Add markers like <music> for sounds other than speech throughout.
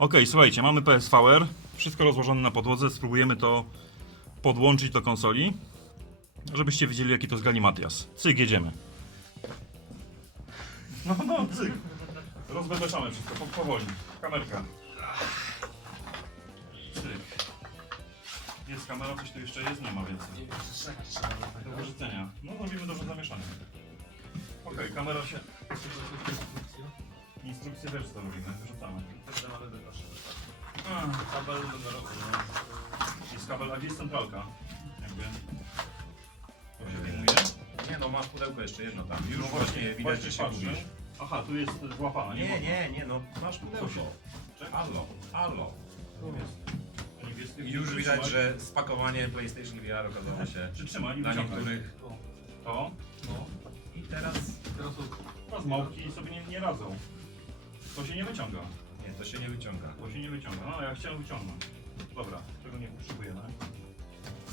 Okej, słuchajcie, mamy PSVR. Wszystko rozłożone na podłodze. Spróbujemy to podłączyć do konsoli. Żebyście wiedzieli, jaki to jest galimatias. Cyk, jedziemy. No, no, cyk. Rozbezpieczamy wszystko, po, powoli. Kamerka. Cyk. Jest kamera, coś tu jeszcze jest? Nie ma więcej. Do wyrzucenia. No, robimy dużo zamieszania. Okej, kamera się... Instrukcje też robimy, wyrzucamy. Też mamy wyproszę. A, Kabel numerowy. Jest kabel, a gdzie jest centralka? Jakby. To się wyjmuje. Nie no, masz pudełko jeszcze jedno tam. Już No właśnie widać, że się gubisz. Aha, tu jest złapana, nie? Nie, można. nie, nie, no masz pudełko. Jest. Niebieskie I już widać, że spakowanie PlayStation VR okazało się Czy trzymaj i na wyciągaj. niektórych... To. No. I teraz... Teraz małpki sobie nie, nie radzą. To się nie wyciąga. Nie, to się nie wyciąga. To się nie wyciąga. No, ja chciałem wyciągnąć. Dobra, tego nie potrzebuję, tak?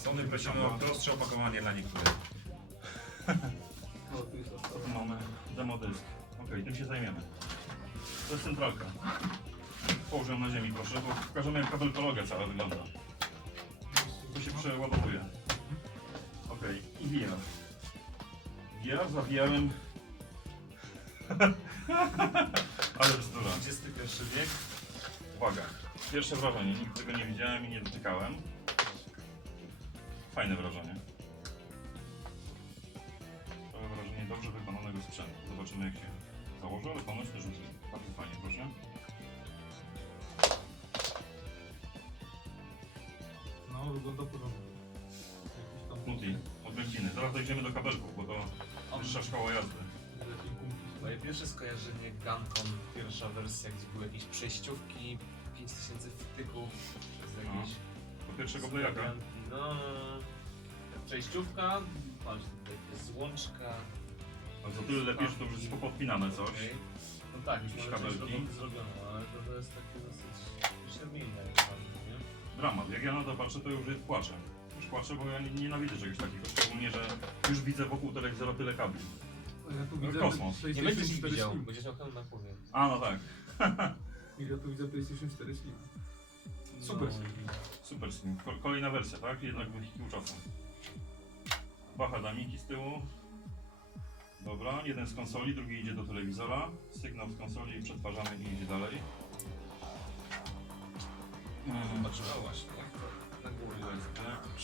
Sony prosimy o prostsze opakowanie dla niektórych. <laughs> Co tu mamy? Demo dysk. Okej, tym się zajmiemy. To jest centralka. Położę ją na ziemi proszę, bo pokażemy jak kabelkologia cała wygląda. To się przeładowuje. Okej, i VR. VR za VR-em... Ale bzdura. XXI wiek. Uwaga. Pierwsze wrażenie. Nigdy tego nie widziałem i nie dotykałem. Fajne wrażenie. To wrażenie dobrze wykonanego sprzętu. Zobaczymy jak się założy, ale ponoć też jest bardzo fajnie, proszę. No, wygląda porządnie. Jakieś tam Nuti, odmęciny. Zaraz dojdziemy do kabelków, bo to wyższa szkoła jazdy. Moje pierwsze skojarzenie Gunton, pierwsza wersja, gdzie były jakieś przejściówki, 5000 wtyków przez No. jakieś... Do pierwszego blejaka. No, przejściówka, patrz, tutaj złączka. A to tyle lepiej, że to już jest popodpinane coś. Okej. No tak, już Jakieś mamy część kabelki. roboty zrobioną, ale to, to jest takie dosyć średnijne, jak dla mnie, nie? Dramat. Jak ja na to patrzę, to już płaczę. Już płaczę, bo ja nie- nienawidzę czegoś takiego. Szczególnie, że już widzę wokół telewizora tyle kabli. Ja tu widzę Kosmos. Nie PlayStation będziesz ich 4 widział, Slim. będziesz miał hełm na głowie. A, no tak. <laughs> Ja tu widzę PlayStation 4 Slim. Super. No, Super Slim. Ko- Kolejna wersja, tak? Jednak wehikuł czasu. Dwa hadamiki z tyłu. Dobra, jeden z konsoli, drugi idzie do telewizora. Sygnał z konsoli przetwarzamy i idzie dalej. Mm, Patrzyła właśnie, na głowie.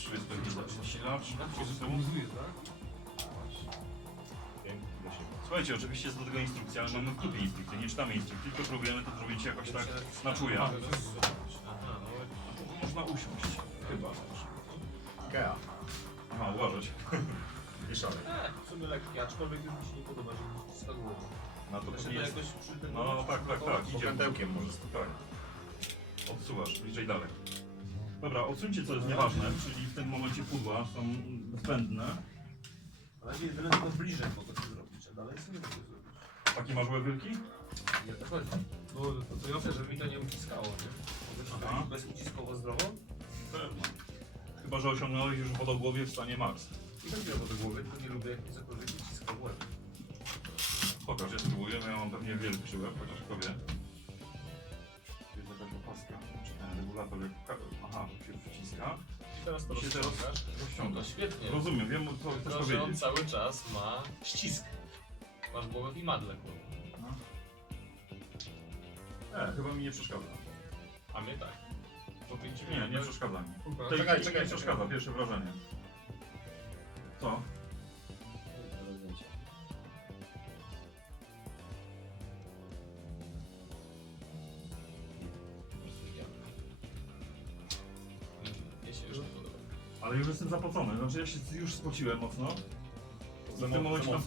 Tu jest pewnie zasilacz. Tu z tyłu. Stabilizuje, tak? Słuchajcie, oczywiście jest do tego instrukcja, ale mamy w dupie instrukcję, nie czytamy instrukcji, tylko próbujemy to zrobić jakoś tak na czuja. No, A tu można usiąść. Chyba. Ikea. Aha, uważać. <laughs> Wieszony. e, w sumie lekkie, aczkolwiek już mi się nie podoba, że mi ściska głowę. Na to Da się pewnie to jest. jakoś przy tym No, no tak, tak, tak. Idzie. Pętełkiem może Tak. Odsuwasz, bliżej dalej. Dobra, odsuńcie co jest nieważne, czyli w tym momencie pudła są zbędne. Ale nie tyle tylko bliżej mogę to zrobić, a dalej sobie mogę zrobić. Takie masz łeb wielki? Nie to chodzi. No, to co ja Chcę, żeby mi to nie uciskało, nie? Mogę Aha. tak bezuciskowo zdrowo? Pewno. Chyba, że osiągnąłeś już wodogłowie w stanie max. I biorę do głowy, tylko nie lubię jak mi cokolwiek uciska w łeb. Pokaż, ja spróbuję, ja mam pewnie wielki łeb, chociaż kto wie. Tu Jest jakaś opaska, czy ten regulator jak... Aha, tu się przyciska. I teraz to I się teraz rozciągasz. rozciąga. No świetnie. Rozumiem, wiem co chcesz Tylko, że on powiedzieć. cały czas ma ścisk. Masz głowę w imadle, kurwa. Nie, chyba mi nie przeszkadza. A mnie tak. Po pięciu Nie, nie przeszkadza mi. Pokaż. Tej Czekaj, nie czekaj, przeszkadza, czekaj. pierwsze wrażenie. Co? Mnie się już nie podoba. Ale już jestem zapocony, znaczy ja się już spociłem mocno. W tym momencie tam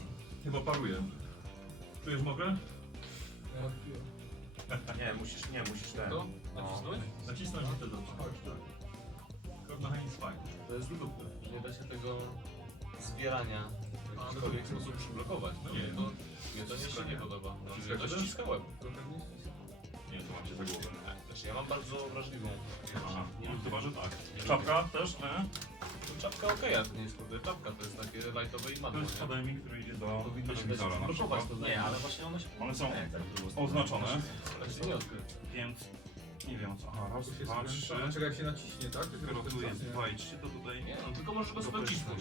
chyba paruję. Czujesz mogę? Nie, musisz, nie, musisz ten. To? Nacisnąć? Nacisnąć i wtedy odczytałeś, tak. Krok jest fajny. To jest dupy. Nie da się tego zbierania w jakikolwiek sposób przyblokować. No nie, to mnie to nie się nie podoba. No, mnie to też? ściska łeb. Trochę nie to mam cię za głowę. Znaczy ja mam bardzo wrażliwą. Aha, Nie no, chyba, że tak. Czapka też, nie? Czapka okej, ale to nie jest kurde czapka, to jest takie lightowe i To jest nie? HDMI, który idzie do Powinno się dać telewizora na blokować przykład. to Nie, ale właśnie one się One są Jak tak było? oznaczone, Ale się nie więc Nie wiem o co. Aha, raz, dwa, trzy. A czekaj, jak się naciśnie, tak? To Dopiero tu jest nie? 2 i 3, to tutaj... Nie no, tylko możesz go sobie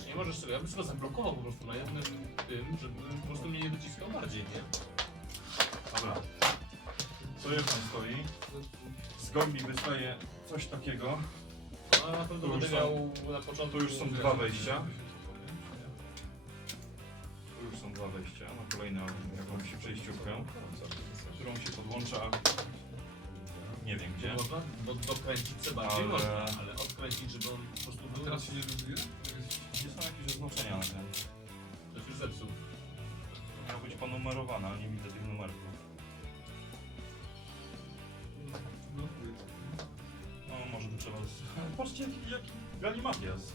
nie możesz sobie, ja bym sobie go zablokował po prostu na jednym tym, żeby po prostu mnie nie dociskał bardziej, nie? Dobra. Co jest tam stoi? Z gombi wystaje coś takiego. A na pewno Tu już będę są- miał na początku... tu już są dwa wejścia. Tu już są dwa wejścia na kolejną jakąś przejściówkę, którą się podłącza nie wiem gdzie. Można do, dokręcić bardziej Ale- można, ale odkręcić, żeby on po prostu A był... teraz się nie rozwija? Gdzie są jakieś oznaczenia na tym? To już zepsuł. Miał być ponumerowana, ale nie widzę tych Patrzcie jaki, jaki galimatias.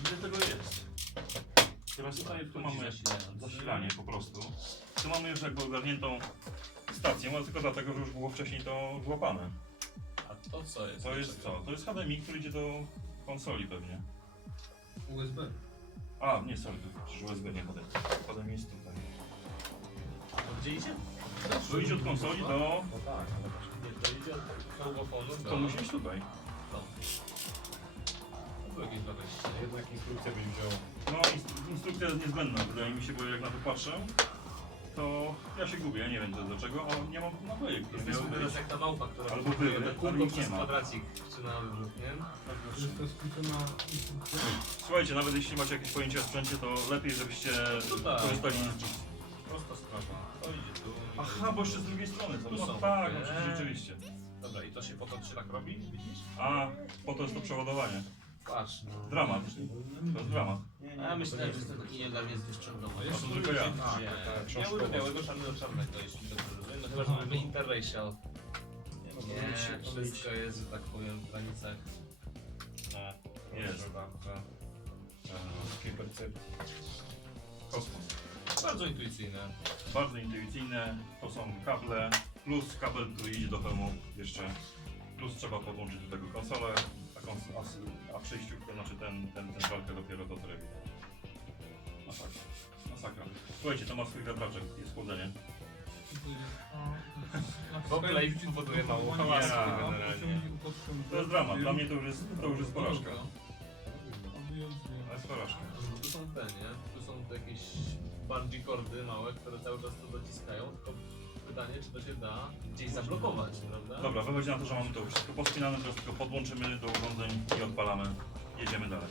Ile tego jest? Teraz tutaj tu mamy zasilanie po prostu. Tu mamy już jakby ogarniętą stację, ale tylko dlatego, że już było wcześniej to złapane. A to co jest? To jest co? To jest HDMI, który idzie do konsoli pewnie. USB. A, nie, sorry, to przecież USB nie HDMI. HDMI jest tutaj. To gdzie idzie? To idzie od konsoli do... No tak, ale Nie, to idzie od do... To musi iść tutaj. To. Jednak instrukcja byś wziął. No, instru- instrukcja jest niezbędna, wydaje mi się, bo jak na to patrzę, to ja się gubię, ja nie wiem dlaczego, ale nie mam naklejek, które miały teraz jak ta małpa, która Albo były, te ale kółko ich nie przez ma. kwadracik czy na odwrót, nie? To jest to instrukcja. Słuchajcie, nawet jeśli macie jakieś pojęcie o sprzęcie, to lepiej, żebyście No tak. korzystali z Prosta sprawa. To idzie tu. Aha, bo jeszcze z drugiej strony są. Tu No są. tak, Eee. oczywiście, rzeczywiście. Dobra, i to się po to się tak robi? Widzisz? A, po to jest to przeładowanie. Patrz, no. Dramat. To jest dramat. A ja myślałem, że jestem taki niedawnie zniszczony. A A jeszcze to tylko ja. Nie, tak, ja książkowo. mówię białego, czarnego, czarnego, jeśli dobrze rozumiem. No chyba, że mamy interracial. Nie, wszystko jest, że tak powiem, w granicach. Jest. bardzo. Takiej percepcji. Kosmos. Bardzo intuicyjne. Bardzo intuicyjne, to są kable, plus kabel, który idzie do hełmu jeszcze. Plus trzeba podłączyć do tego konsolę, a, a, a znaczy ten, ten, ten walkę dopiero do telewizora. Masakra. Masakra. Słuchajcie, to ma swój wiatraczek, jest chłodzenie. Boklej powoduje mało hałasu generalnie. To jest dramat, dla mnie to już jest, to już jest porażka. To jest porażka. Tu są te, nie? Tu są te jakieś bungee kordy małe, które cały czas to dociskają, tylko pytanie, czy to się da gdzieś zablokować, prawda? Dobra, wychodzi na to, że mamy to wszystko pospinane, teraz tylko podłączymy do urządzeń i odpalamy. Jedziemy dalej.